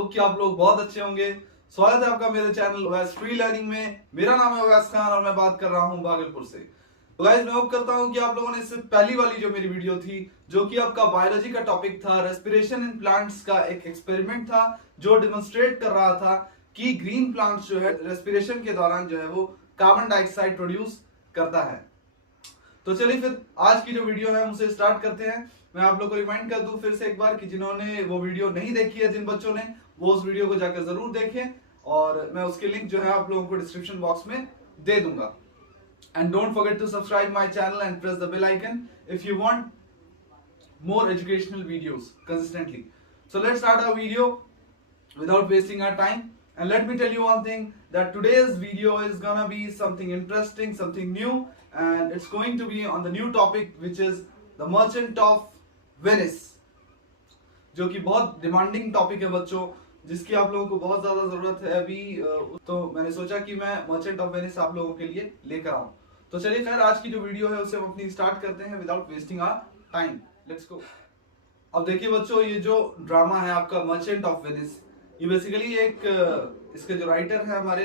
Hope कि आप लोग बहुत अच्छे होंगे। स्वागत है आपका मेरे चैनल ओएस फ्री लर्निंग में। मेरा नाम है ओएस खान और मैं बात कर रहा हूं भागलपुर से। तो गाइस मैं होप करता हूं कि आप लोगों ने इससे पहली वाली जो मेरी वीडियो थी, जो कि आपका बायोलॉजी का टॉपिक था, रेस्पिरेशन इन प्लांट्स का एक एक्सपेरिमेंट था जो डेमोन्स्ट्रेट कर रहा था कि ग्रीन प्लांट्स जो है रेस्पिरेशन के दौरान जो है वो कार्बन डाइऑक्साइड प्रोड्यूस करता है। तो चलिए फिर आज की जो वीडियो है उसे स्टार्ट करते हैं। मैं आप लोग को रिमाइंड कर दूं फिर से एक बार कि जिन्होंने वो वीडियो नहीं देखी है, जिन बच्चों ने, वो उस वीडियो को जाकर जरूर देखें और मैं उसके लिंक जो है आप लोगों को डिस्क्रिप्शन बॉक्स में दे दूंगा। And don't forget to subscribe my channel and press the bell icon if you want more educational videos consistently. So let's start our video without wasting our time. And let me tell you one thing, that today's video is gonna be something interesting, something new, and it's going to be on the new topic which is the Merchant of Venice, जो कि बहुत demanding topic है बच्चों, जिसकी आप लोगों को बहुत ज्यादा जरूरत है अभी। तो मैंने सोचा कि मैं मर्चेंट ऑफ वेनिस आप लोगों के लिए लेकर आऊं। तो चलिए खैर आज की जो वीडियो है उसे हम अपनी स्टार्ट करते हैं without wasting our time. Let's go. अब देखिए बच्चों, ये जो ड्रामा है आपका मर्चेंट ऑफ वेनिस, ये बेसिकली एक इसके जो राइटर है हमारे,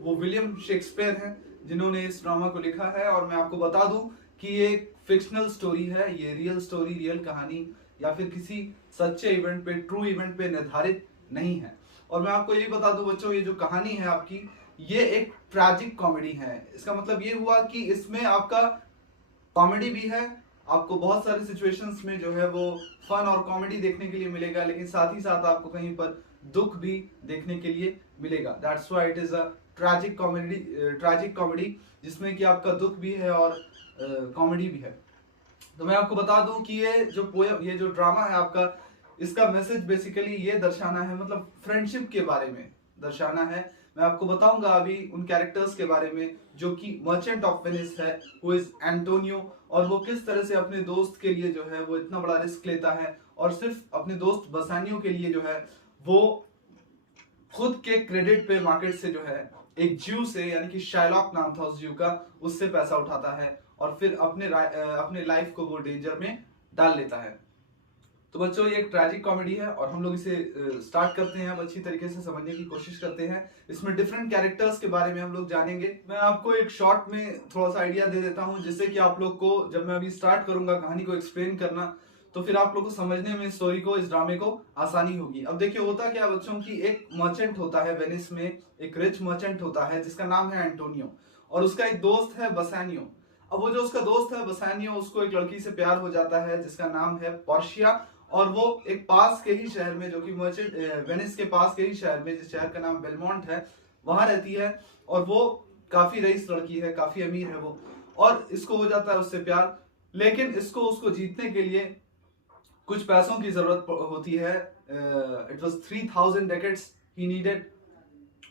वो विलियम शेक्सपियर हैं, जिन्होंने इस ड्रामा को लिखा है। और मैं आपको बता दूं कि ये एक फिक्शनल स्टोरी है, ये रियल स्टोरी, रियल कहानी या फिर किसी सच्चे इवेंट पे, ट्रू इवेंट पे निर्धारित नहीं है। और मैं आपको ये बता दूं बच्चों, ये जो कहानी है आपकी, ये एक ट्रैजिक कॉमेडी है। इसका मतलब ये हुआ कि इसमें आपका कॉमेडी भी है, आपको बहुत सारे सिचुएशंस में जो है वो फन और कॉमेडी देखने के लिए मिलेगा, लेकिन साथ ही साथ आपको कहीं पर दुख भी देखने के लिए मिलेगा। That's why it is a tragic comedy जिसमें कि आपका दुख भी है और कॉमेडी भी है। तो मैं आपको बता दूं कि ये जो ड्रामा है आपका, इसका मैसेज बेसिकली ये दर्शाना है, मतलब फ्रेंडशिप के बारे में दर्शाना है। मैं आपको बताऊंगा अभी उन कैरेक्टर्स के बारे में जो कि मर्चेंट ऑफ वेनिस है, हु इज एंटोनियो, और वो किस तरह से अपने दोस्त के लिए जो है वो इतना बड़ा रिस्क लेता है, और सिर्फ अपने दोस्त बसानियो के लिए जो है वो खुद के क्रेडिट पे मार्केट से जो है एक ज्यू से, यानी कि शाइलॉक नाम था उस ज्यू का, उससे पैसा उठाता है और फिर अपने लाइफ को वो डेंजर में डाल लेता है। तो बच्चों ये एक ट्रैजिक कॉमेडी है और हम लोग इसे स्टार्ट करते हैं, अब अच्छी तरीके से समझने की कोशिश करते हैं। इसमें डिफरेंट कैरेक्टर्स के बारे में हम लोग जानेंगे। मैं आपको एक शॉर्ट में थोड़ा सा आइडिया दे देता हूं, जिससे कि आप लोग को, जब मैं अभी स्टार्ट करूंगा कहानी को एक्सप्लेन करना, तो फिर आप लोग को समझने में स्टोरी को, इस ड्रामे को आसानी होगी। अब देखिए होता क्या बच्चों की, एक मर्चेंट होता है वेनिस में, एक रिच मर्चेंट होता है जिसका नाम है एंटोनियो, और उसका एक दोस्त है बसानियो। अब वो जो उसका दोस्त है बसानियो, उसको एक लड़की से प्यार हो जाता है जिसका नाम है पोर्शिया, और वो एक पास के ही शहर में, जो कि वेनिस के पास के ही शहर में, जिस शहर का नाम बेलमोंट है, वहां रहती है। और वो काफी रईस लड़की है, काफी अमीर है वो, और इसको हो जाता है उससे प्यार। लेकिन उसको जीतने के लिए कुछ पैसों की जरूरत होती है। It was 3000 ducats he needed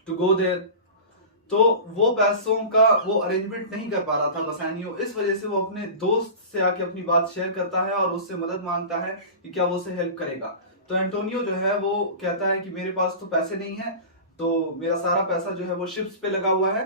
to go there. तो वो पैसों का वो अरेंजमेंट नहीं कर पा रहा था बसानियो, इस वजह से वो अपने दोस्त से आके अपनी बात शेयर करता है और उससे मदद मांगता है कि क्या वो उसे हेल्प करेगा। तो एंटोनियो जो है वो कहता है कि मेरे पास तो पैसे नहीं है, तो मेरा सारा पैसा जो है वो शिप्स पे लगा हुआ है,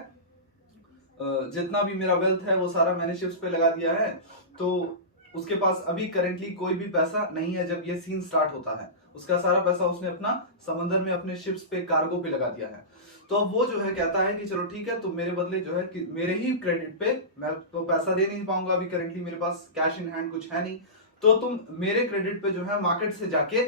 जितना भी मेरा वेल्थ है वो सारा मैंने शिप्स पे लगा दिया है। तो उसके पास अभी करेंटली कोई भी पैसा नहीं है। जब ये सीन स्टार्ट होता है, उसका सारा पैसा उसने अपना समंदर में अपने शिप्स पे, कार्गो पे लगा दिया है। तो अब वो जो है कहता है कि चलो ठीक है, तो मेरे बदले जो है कि मेरे ही क्रेडिट पे, मैं तो पैसा दे नहीं पाऊंगा अभी, करेंटली मेरे पास कैश इन हैंड कुछ है नहीं, तो तुम मेरे क्रेडिट पे जो है मार्केट से जाके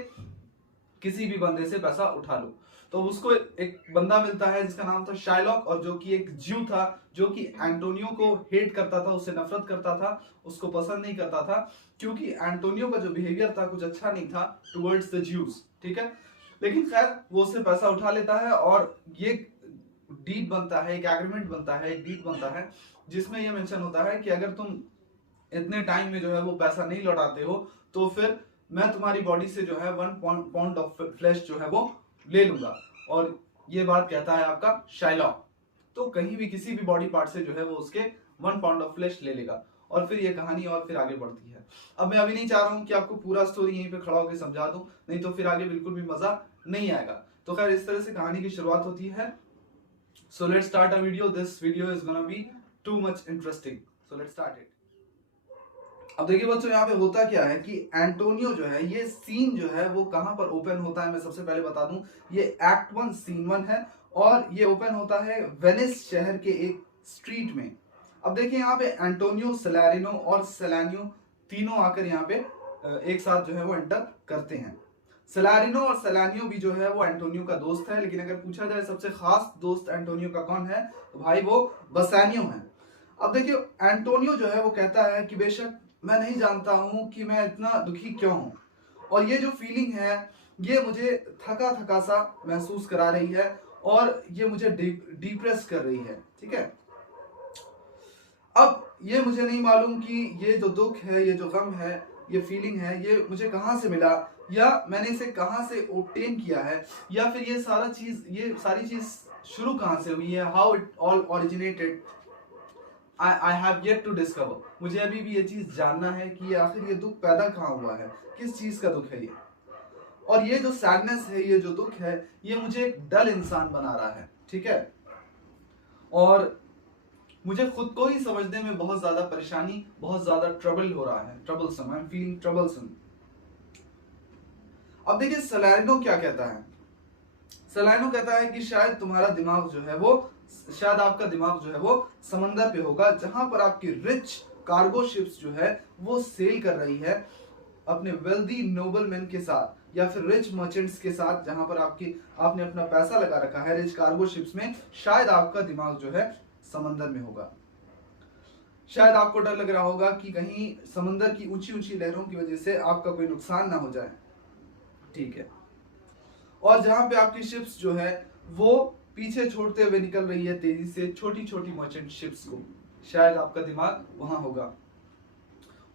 किसी भी बंदे से पैसा उठा लो। तो उसको एक बंदा मिलता है जिसका नाम था शाइलॉक, और जो कि एक ज्यू था, जो कि एंटोनियो को हेट करता था, उससे नफरत करता था, उसको पसंद नहीं करता था, क्योंकि एंटोनियो का जो बिहेवियर था कुछ अच्छा नहीं था टुवर्ड्स द ज्यूज। ठीक है, लेकिन खैर वो उससे पैसा उठा लेता है और ये डीड बनता है, एक एग्रीमेंट बनता है, एक डीड बनता है, जिसमें यह मेंशन होता है कि अगर तुम इतने टाइम में जो है वो पैसा नहीं लौटाते हो, तो फिर मैं तुम्हारी बॉडी से जो है 1 पाउंड ऑफ फ्लैश जो है वो ले लूंगा। और ये बात कहता है आपका शाइलॉक, तो कहीं भी किसी भी बॉडी पार्ट से जो है वो उसके 1 पाउंड ऑफ फ्लैश ले लेगा। और फिर ये कहानी और फिर आगे बढ़ती है। अब मैं अभी नहीं चाह रहा हूं कि आपको पूरा स्टोरी यहीं पे खड़ा होकर समझा दूं, नहीं तो फिर आगे बिल्कुल भी मजा नहीं आएगा। तो खैर इस तरह से कहानी की शुरुआत होती है। So let's start a video. This video is gonna be too much interesting. So let's start it. अब देखिए बच्चों, यहाँ पे होता क्या है कि एंटोनियो जो है, ये सीन जो है वो कहाँ पर ओपन होता है, मैं सबसे पहले बता दूं, ये एक्ट 1 सीन 1 है और ये ओपन होता है वेनिस शहर के एक स्ट्रीट में। अब देखिए यहाँ पे एंटोनियो, सैलारिनो और सेलानियो तीनों आकर यहाँ पे एक साथ जो है वो एंटर करते हैं। सैलारिनो और सेलानियो भी जो है वो एंटोनियो का दोस्त है, लेकिन अगर पूछा जाए सबसे खास दोस्त एंटोनियो का कौन है, तो भाई वो बसानियो है। अब देखिए एंटोनियो जो है वो कहता है कि बेशक मैं नहीं जानता हूं कि मैं इतना दुखी क्यों हूं, और ये जो फीलिंग है ये मुझे थका थका सा महसूस करा रही है और ये मुझे डिप्रेस कर रही है। ठीक है, अब ये मुझे नहीं मालूम कि ये जो दुख है, ये जो गम है, ये फीलिंग है, ये मुझे कहां से मिला, या मैंने इसे कहां से ऑब्टेन किया है, या फिर ये सारी चीज शुरू कहां से हुई है, how it all originated, I have yet to discover. मुझे अभी भी ये चीज जानना है कि आखिर ये दुख पैदा कहाँ हुआ है, किस चीज का दुख है ये, और ये जो सैडनेस है, ये जो दुख है, ये मुझे एक डल इंसान बना रहा है। ठीक है, और मुझे खुद को ही समझने में बहुत ज्यादा परेशानी, बहुत ज्यादा ट्रबल हो रहा है, troublesome, I am feeling troublesome. अब देखिए सैलारिनो क्या कहता है। सैलारिनो कहता है कि शायद तुम्हारा दिमाग जो है वो, शायद आपका दिमाग जो है वो समंदर पे होगा, जहां पर आपकी रिच कार्गो शिप्स जो है वो सेल कर रही है अपने वेल्दी नोबलमैन के साथ, या फिर रिच मर्चेंट्स के साथ, जहां पर आपने अपना पैसा लगा रखा है रिच कार्गो शिप्स में। शायद आपका दिमाग जो है समंदर में होगा। शायद आपको डर लग रहा होगा कि कहीं समंदर की ऊंची ऊंची लहरों की वजह से आपका कोई नुकसान ना हो जाए। ठीक है, और जहां पे आपकी शिप्स जो है वो पीछे छोड़ते हुए निकल रही है तेजी से छोटी छोटी मर्चेंट शिप्स को, शायद आपका दिमाग वहां होगा।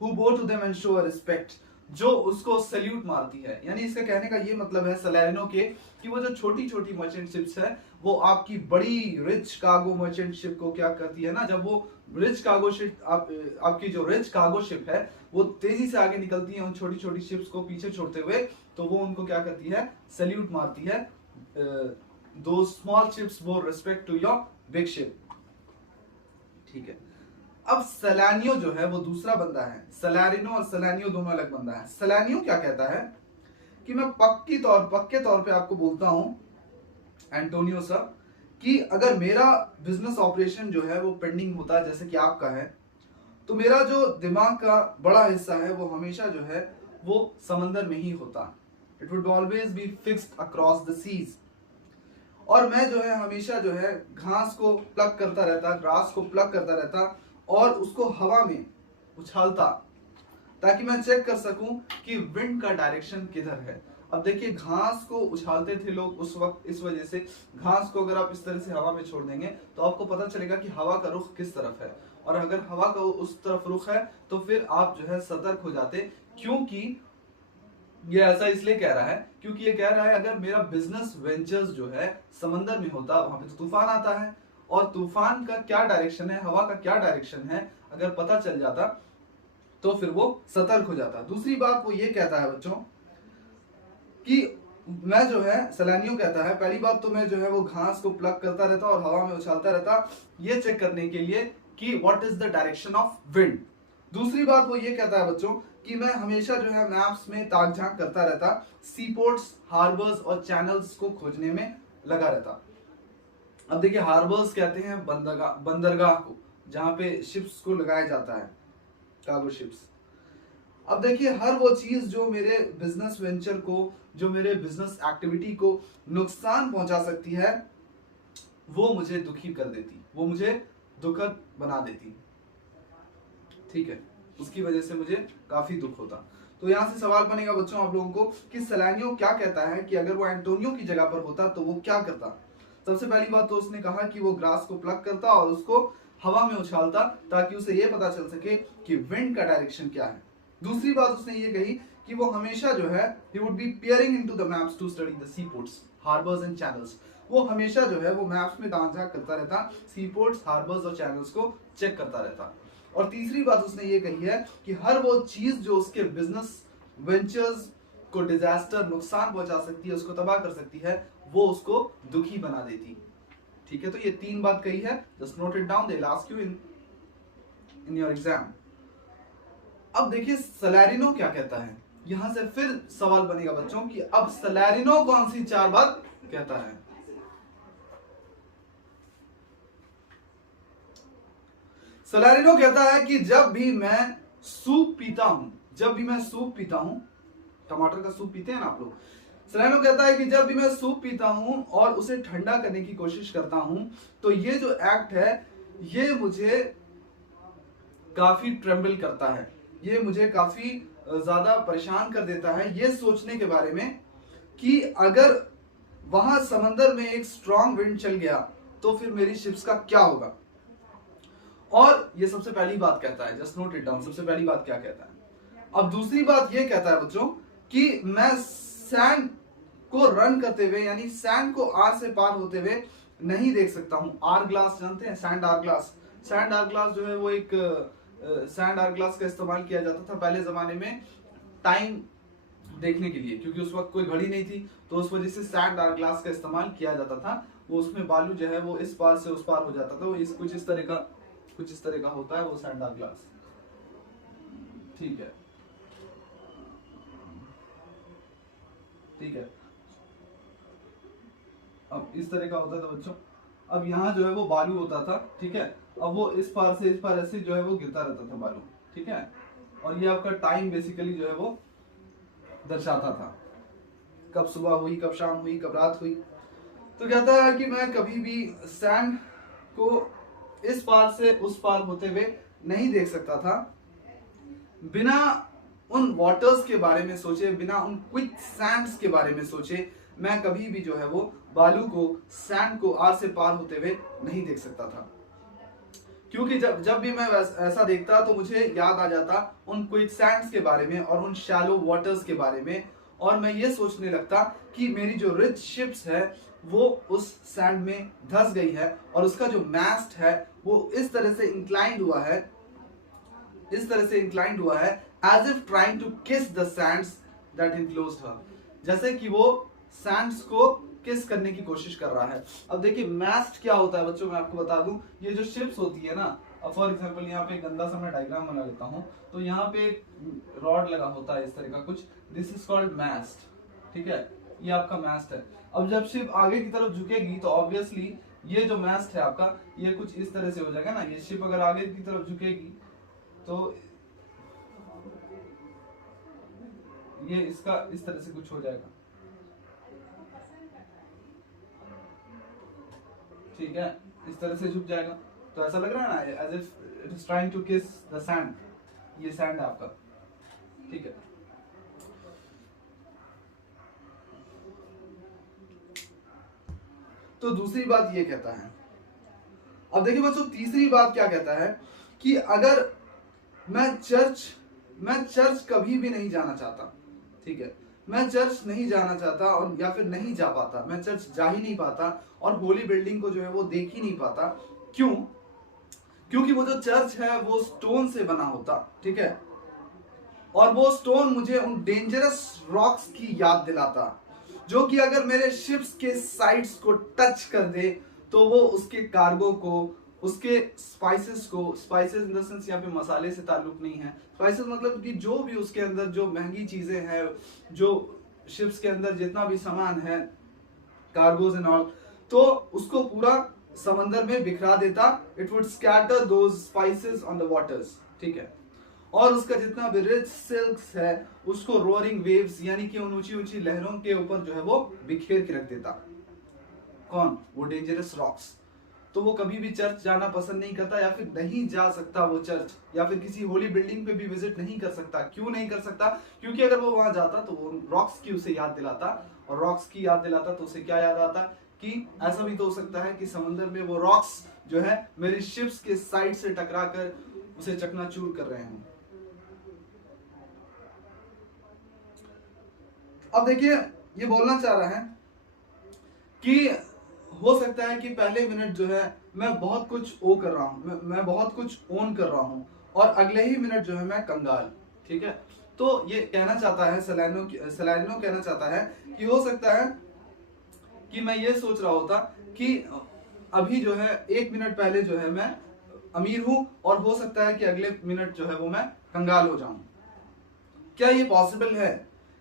Who bow to them and show a respect, जो उसको सैल्यूट मारती है। यानी इसका कहने का ये मतलब है सैलारिनो के कि वो जो छोटी छोटी मर्चेंट शिप्स है वो आपकी बड़ी रिच कार्गो मर्चेंट शिप को क्या करती है ना, जब वो रिच कार्गो शिप आपकी जो रिच कार्गो शिप है वो तेजी से आगे निकलती है उन छोटी छोटी शिप्स को पीछे छोड़ते हुए, तो वो उनको क्या करती है, सैल्यूट मारती है। दो स्मॉल शिप्स वो respect to your big ship. ठीक है, अब सैलानियो जो है वो दूसरा बंदा है। सैलारिनो और सैलानियो दोनों अलग बंदा है। सैलानियो क्या कहता है कि मैं पक्के तौर पे आपको बोलता हूं एंटोनियो सर, कि अगर मेरा बिजनेस ऑपरेशन जो है वो पेंडिंग होता है जैसे कि आपका है, तो मेरा जो दिमाग का बड़ा हिस्सा है वो हमेशा जो है वो समंदर में ही होता। It would always be fixed across the seas, और मैं जो है हमेशा जो है घास को प्लग करता रहता, ग्रास को प्लग करता रहता और उसको हवा में उछालता, ताकि मैं चेक कर सकूं कि विंड का डायरेक्शन किधर है। अब देखिए घास को उछालते थे लोग उस वक्त इस वजह से, घास को अगर आप इस तरह से हवा में छोड़ देंगे तो आपको पता चलेगा कि हवा का रुख किस तरफ है, और अगर हवा का उस तरफ रुख है तो फिर आप जो है सतर्क हो जाते। क्योंकि ये ऐसा इसलिए कह रहा है क्योंकि ये कह रहा है अगर मेरा बिजनेस वेंचर्स जो है समंदर में होता, वहां पे तो तूफान आता है, और तूफान का क्या डायरेक्शन है, हवा का क्या डायरेक्शन है, अगर पता चल जाता तो फिर वो सतर्क हो जाता। दूसरी बात वो ये कहता है बच्चों कि मैं जो है, सैलानियो कहता है, पहली बात तो मैं जो है वो घास को प्लग करता रहता और हवा में उछालता रहता, ये चेक करने के लिए कि what is the direction of wind. दूसरी बात वो ये कहता है बच्चों कि मैं हमेशा जो है मैप्स में ताक झांक करता रहता, सीपोर्ट्स, हार्बर्स और चैनल्स को खोजने में लगा रहता। अब देखिए हार्बर्स कहते हैं बंदरगाह को, जहां पे शिप्स को लगाया जाता है, कार्गो शिप्स। अब देखिए हर वो चीज जो मेरे बिजनेस वेंचर को, जो मेरे बिजनेस एक्टिविटी को नुकसान पहुंचा सकती है, वो मुझे दुखी कर देती, वो मुझे दुखद बना देती। ठीक है, उसकी वजह से मुझे काफी दुख होता। तो यहाँ से सवाल बनेगा बच्चों आप लोगों को कि सैलानियो क्या कहता है कि अगर वो एंटोनियो की जगह पर होता तो वो क्या करता। सबसे पहली बात तो उसने कहा कि वो ग्रास को प्लग करता और उसको हवा में उछालता, ताकि उसे ये पता चल सके कि विंड का डायरेक्शन क्या है। दूसरी बात उसने ये कही कि वो हमेशा जो है he would be peering into the maps to study the seaports, harbors and channels। वो हमेशा जो है वो मैप्स में ताक झांक करता रहता, सीपोर्ट्स, हार्बर्स और चैनल्स को चेक करता रहता। और तीसरी बात उसने ये कही है कि हर वो चीज जो उसके बिजनेस वेंचर्स को डिजास्टर, नुकसान पहुंचा सकती है, उसको तबाह कर सकती है, वो उसको दुखी बना देती। ठीक है, तो ये तीन बात कही है, just note it down, they will ask you in your exam. अब देखिए सलैरिनो क्या कहता है, यहां से फिर सवाल बनेगा बच्चों कि अब सलैरिनो कौन सी 4 बात कहता है। सलैरिनो कहता है कि जब भी मैं सूप पीता हूं, टमाटर का सूप पीते हैं ना आप लोग, सलैरिनो कहता है कि जब भी मैं सूप पीता हूं और उसे ठंडा करने की कोशिश करता हूं, तो ये जो एक्ट है ये मुझे काफी ट्रेम्बल करता है, ये मुझे काफी ज्यादा परेशान कर देता है ये सोचने के बारे में कि अगर वहां समंदर में एक स्ट्रॉन्ग विंड चल गया तो फिर मेरी शिप्स का क्या होगा। और ये सबसे पहली बात कहता है, जस्ट नोट इट डाउन, सबसे पहली बात क्या कहता है। अब दूसरी बात ये कहता है बच्चों कि मैं सैंड को रन करते हुए, यानी सैंड को आर से पार होते हुए नहीं देख सकता हूं। आर ग्लास जानते हैं, sand are glass. Sand are glass जो है वो एक सैंड आर ग्लास का इस्तेमाल किया जाता था पहले जमाने में टाइम देखने के लिए, क्योंकि उस वक्त कोई घड़ी नहीं थी, तो उस वजह से सैंड आर ग्लास का इस्तेमाल किया जाता था। वो उसमें बालू जो है वो इस पार से उस पार हो जाता था, वो कुछ इस तरह का होता है वो सैंड आर ग्लास, ठीक है, ठीक है। अब इस तरह का होता था बच्चों। अब यहाँ जो है वो बालू होता था, ठीक है, अब वो इस पार से इस पार ऐसे जो है वो गिरता रहता था बालू, ठीक है, और ये आपका टाइम बेसिकली जो है वो दर्शाता था, कब सुबह हुई, कब शाम हुई, कब रात हुई। तो कहता है कि मैं कभी भी सैंड को इस पार से उस पार होते हुए नहीं देख सकता था, बिना उन वाटर्स के बारे में सोचे, बिना उन क्विक सैंड्स के बारे में सोचे, मैं कभी भी जो है वो बालू को, सैंड को आर से पार होते हुए नहीं देख सकता था। क्योंकि जब भी मैं ऐसा देखता तो मुझे याद आ जाता उन क्विक सैंड्स के बारे में और उन शैलो वाटर्स के बारे में, और मैं ये सोचने लगता कि मेरी जो रिच शिप्स है वो उस सैंड में धंस गई है और उसका जो मैस्ट है वो इस तरह से इंक्लाइंड हुआ है, as if trying to kiss the Sands that enclosed हर, जैसे कि वो सैंड्स को किस करने की कोशिश कर रहा है। अब देखिए मैस्ट क्या होता है बच्चों, मैं आपको बता दूं, ये जो शिप्स होती है ना, अब फॉर एग्जांपल यहाँ पे गंदा सा मैं डायग्राम बना लेता हूँ, तो यहाँ पे एक रॉड लगा होता है इस तरह का कुछ, दिस इज कॉल्ड मैस्ट, ठीक है, ये आपका मैस्ट है। अब जब शिप आगे की तरफ झुकेगी तो ऑब्वियसली ये जो मैस्ट है आपका ये कुछ इस तरह से हो जाएगा ना, ये शिप अगर आगे की तरफ झुकेगी तो ये इसका इस तरह से कुछ हो जाएगा, ठीक है, इस तरह से झुक जाएगा, तो ऐसा लग रहा है ना as if it is trying to kiss the sand, ये सैंड है आपका, ठीक है। तो दूसरी बात ये कहता है। अब देखिए बच्चों तीसरी बात क्या कहता है कि अगर मैं चर्च कभी भी नहीं जाना चाहता, ठीक है, मैं चर्च नहीं जाना चाहता और या फिर नहीं जा पाता, मैं चर्च जा ही नहीं पाता और होली बिल्डिंग को जो है वो देख ही नहीं पाता। क्यों? क्योंकि वो जो चर्च है वो स्टोन से बना होता, ठीक है, और वो स्टोन मुझे उन डेंजरस रॉक्स की याद दिलाता जो कि अगर मेरे शिप्स के साइड्स को टच कर दे तो वो उसके कार्गो को, उसके स्पाइसेस को, स्पाइसेस इन द सेंस यहाँ पे मसाले से ताल्लुक नहीं है, स्पाइसेस मतलब कि जो भी उसके अंदर जो महंगी चीजें हैं, जो शिप्स के अंदर जितना भी सामान है, कार्गोज एंड ऑल, तो उसको पूरा समंदर में बिखरा देता। It would scatter those spices on the waters, ठीक है, और उसका जितना भी रिच सिल्क्स है उसको रोअरिंग वेव्स यानी कि उन ऊंची ऊंची लहरों के ऊपर जो है वो बिखेर के रख देता। कौन? वो डेंजरस रॉक्स। तो वो कभी भी चर्च जाना पसंद नहीं करता या फिर नहीं जा सकता वो चर्च, या फिर किसी होली बिल्डिंग पे भी विजिट नहीं कर सकता। क्यों नहीं कर सकता? क्योंकि अगर वो वहां जाता तो वो रॉक्स की उसे याद दिलाता, और रॉक्स की याद दिलाता तो उसे क्या याद आता कि ऐसा भी तो हो सकता है कि समंदर में वो रॉक्स जो है मेरी शिप्स के साइड से टकरा कर उसे चकनाचूर कर रहे हों। अब देखिए ये बोलना चाह रहा है कि हो सकता है कि पहले मिनट जो है मैं बहुत कुछ कर रहा हूं, मैं बहुत कुछ ओन कर रहा हूं, और अगले ही मिनट जो है मैं कंगाल, ठीक है। तो ये कहना चाहता है सलैरिनो कहना चाहता है कि हो सकता है कि मैं ये सोच रहा होता कि अभी जो है 1 मिनट पहले जो है मैं अमीर हूं, और हो सकता है कि अगले मिनट जो है वो मैं कंगाल हो जाऊं। क्या ये पॉसिबल है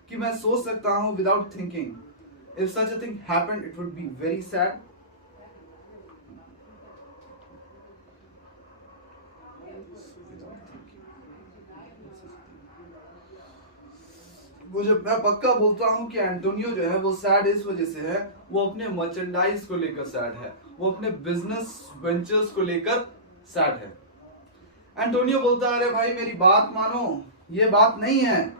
कि मैं सोच सकता हूं without thinking? If such a thing happened it would be very sad. मुझे मैं पक्का बोलता हूं कि एंटोनियो जो है वो सैड इस वजह से है, वो अपने मर्चेंडाइज को लेकर सैड है, वो अपने बिजनेस वेंचर्स को लेकर सैड है। एंटोनियो बोलता है अरे भाई मेरी बात मानो, ये बात नहीं है।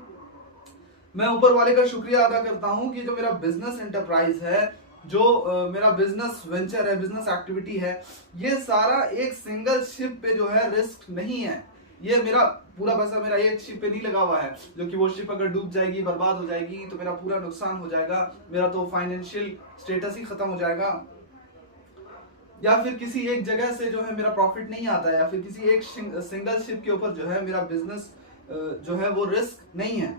मैं ऊपर वाले का शुक्रिया अदा करता हूं कि जो मेरा बिजनेस एंटरप्राइज है, जो मेरा बिजनेस वेंचर है, बिजनेस एक्टिविटी है, ये सारा एक सिंगल शिप पे जो है रिस्क नहीं है। ये मेरा पूरा पैसा मेरा एक शिप पे नहीं लगा हुआ है, जो कि वो शिप अगर डूब जाएगी, बर्बाद हो जाएगी तो मेरा पूरा नुकसान हो जाएगा, मेरा तो फाइनेंशियल स्टेटस ही खत्म हो जाएगा, या फिर किसी एक जगह से जो है मेरा प्रॉफिट नहीं आता है, या फिर किसी एक सिंगल शिप के ऊपर जो है मेरा बिजनेस जो है वो रिस्क नहीं है,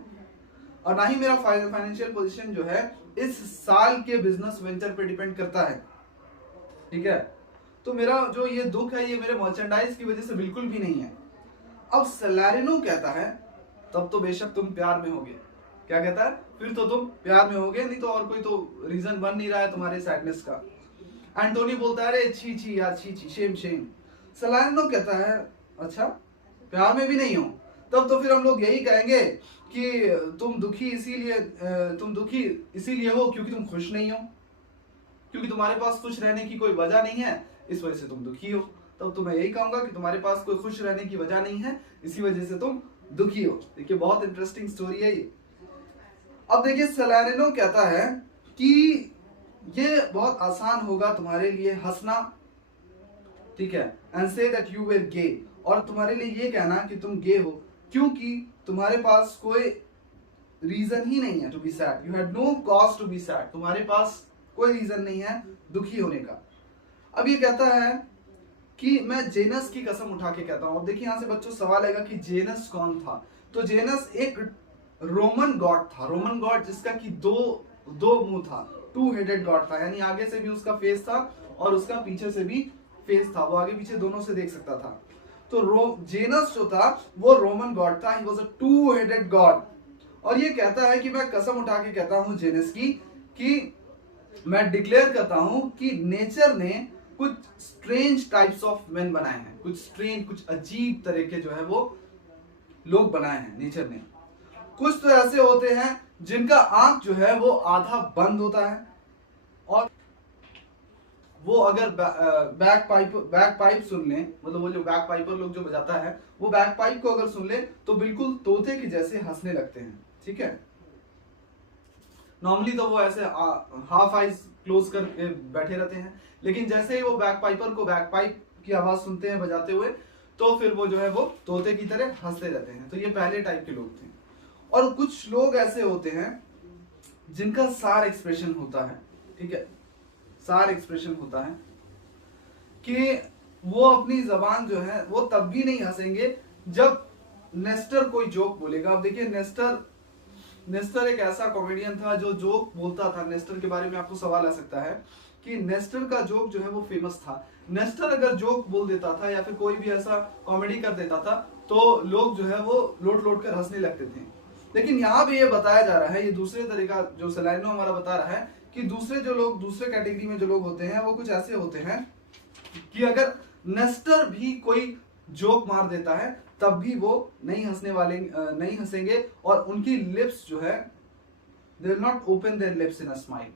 और ना ही मेरा फाइनेंशियल पोजीशन जो है इस साल के बिजनेस वेंचर पे डिपेंड करता है। ठीक है, तो मेरा जो ये दुख है ये मेरे मर्चेंडाइज की वजह से बिल्कुल भी नहीं है। अब सैलारिनो कहता है तब तो बेशक तुम प्यार में होगे। क्या कहता है? फिर तो तुम प्यार में होगे, नहीं तो और कोई तो रीजन बन नहीं रहा है तुम्हारे सैडनेस का। एंटोनी बोलता है अरे छी छी यार, छी छी, शेम शेम। सैलारिनो कहता है अच्छा प्यार में भी नहीं हो, तब तो फिर हम लोग यही कहेंगे कि तुम दुखी इसीलिए हो क्योंकि तुम खुश नहीं हो, क्योंकि तुम्हारे पास खुश रहने की कोई वजह नहीं है, इस वजह से तुम दुखी हो। तब तो मैं यही कहूंगा कि तुम्हारे पास कोई खुश रहने की वजह नहीं है, इसी वजह से तुम दुखी हो। देखिए बहुत इंटरेस्टिंग स्टोरी है ये। अब देखिए सैलारिनो कहता है कि ये बहुत आसान होगा तुम्हारे लिए हंसना, ठीक है, and say that you were गे, और तुम्हारे लिए ये कहना कि तुम गे हो क्योंकि तुम्हारे पास कोई रीजन ही नहीं है to be sad. You had no cause to be sad, तुम्हारे पास कोई रीजन नहीं है दुखी होने का। अब ये कहता है कि मैं जेनस की कसम उठा के कहता हूं। अब देखिए यहां से बच्चों सवाल आएगा कि जेनस कौन था? तो जेनस एक रोमन गॉड था, रोमन गॉड जिसका कि दो मुंह था, टू हेडेड गॉड था, यानी आगे से भी उसका फेस था और उसका पीछे से भी फेस था, वो आगे पीछे दोनों से देख सकता था। तो जेनस जो था वो रोमन गॉड था, he was a two headed God. और ये कहता है कि मैं कसम उठा के कहता हूं जेनस की कि मैं डिक्लेयर करता हूं कि नेचर ने कुछ स्ट्रेंज टाइप्स ऑफ मेन बनाए हैं, कुछ स्ट्रेंज, कुछ अजीब तरह के जो है वो लोग बनाए हैं नेचर ने। कुछ तो ऐसे होते हैं जिनका आंख जो है वो आधा बंद होता है, और वो अगर बैक पाइप सुन लें, मतलब वो जो बैक पाइपर लोग जो बजाता है वो बैक पाइप को अगर सुन ले तो बिल्कुल तोते के जैसे हंसने लगते हैं। ठीक है, नॉर्मली तो वो ऐसे हाफ आइज क्लोज करके बैठे रहते हैं, लेकिन जैसे ही वो बैक पाइपर को बैक पाइप की आवाज सुनते हैं बजाते हुए तो फिर वो जो है वो तोते की तरह हंसते रहते हैं। तो ये पहले टाइप के लोग थे। और कुछ लोग ऐसे होते हैं जिनका सार एक्सप्रेशन होता है, ठीक है, सार एक्सप्रेशन होता है कि वो अपनी जबान जो है वो तब भी नहीं हंसेंगे जब नेस्टर कोई जोक बोलेगा। अब देखिए नेस्टर एक ऐसा कॉमेडियन था जो जोक बोलता था। नेस्टर के बारे में आपको सवाल आ सकता है कि नेस्टर का जोक जो है वो फेमस था। नेस्टर अगर जोक बोल देता था या फिर कोई भी ऐसा कॉमेडी कर देता था तो लोग जो है वो लोट लोट कर हंसने लगते थे। लेकिन यहाँ पे ये बताया जा रहा है, ये दूसरे तरीका जो सैलारिनो हमारा बता रहा है कि दूसरे जो लोग, दूसरे कैटेगरी में जो लोग होते हैं वो कुछ ऐसे होते हैं कि अगर नेस्टर भी कोई जोक मार देता है तब भी वो नहीं हंसेंगे, और उनकी लिप्स जो है they will not open there lips in a smile,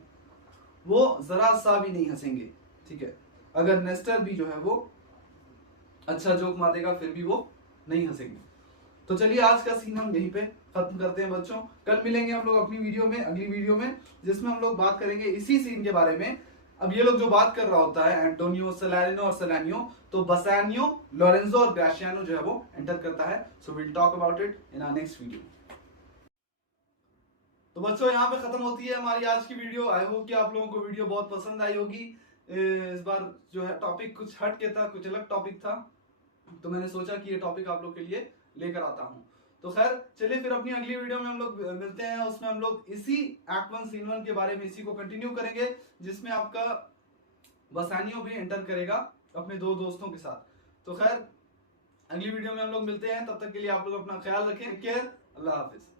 वो जरा सा भी नहीं हंसेंगे। ठीक है, अगर नेस्टर भी जो है वो अच्छा जोक मार देगा फिर भी वो नहीं हंसेंगे। तो चलिए आज का सीन हम यहीं पे खत्म करते हैं बच्चों। कल मिलेंगे हम लोग अपनी वीडियो में, अगली वीडियो में, जिसमें हम लोग बात करेंगे इसी सीन के बारे में। अब ये लोग जो बात कर रहा होता है एंटोनियो, सैलारिनो और सैलानियो, तो बसानियो, लोरेंजो और ग्राशियानो जो है वो एंटर करता है। So will talk about it in our next video. तो बच्चों यहाँ पे खत्म होती है हमारी आज की वीडियो। आई होप कि आप लोगों को वीडियो बहुत पसंद आई होगी। इस बार जो है टॉपिक कुछ हट के था, कुछ अलग टॉपिक था, तो मैंने सोचा कि ये टॉपिक आप लोग के लिए लेकर आता हूँ। तो खैर चलिए फिर अपनी अगली वीडियो में हम लोग मिलते हैं। उसमें हम लोग इसी एक्ट 1 सीन 1 के बारे में इसी को कंटिन्यू करेंगे, जिसमें आपका बसानियो भी एंटर करेगा अपने दो दोस्तों के साथ। तो खैर अगली वीडियो में हम लोग मिलते हैं, तब तक के लिए आप लोग अपना ख्याल रखें। केयर, अल्लाह हाफिज।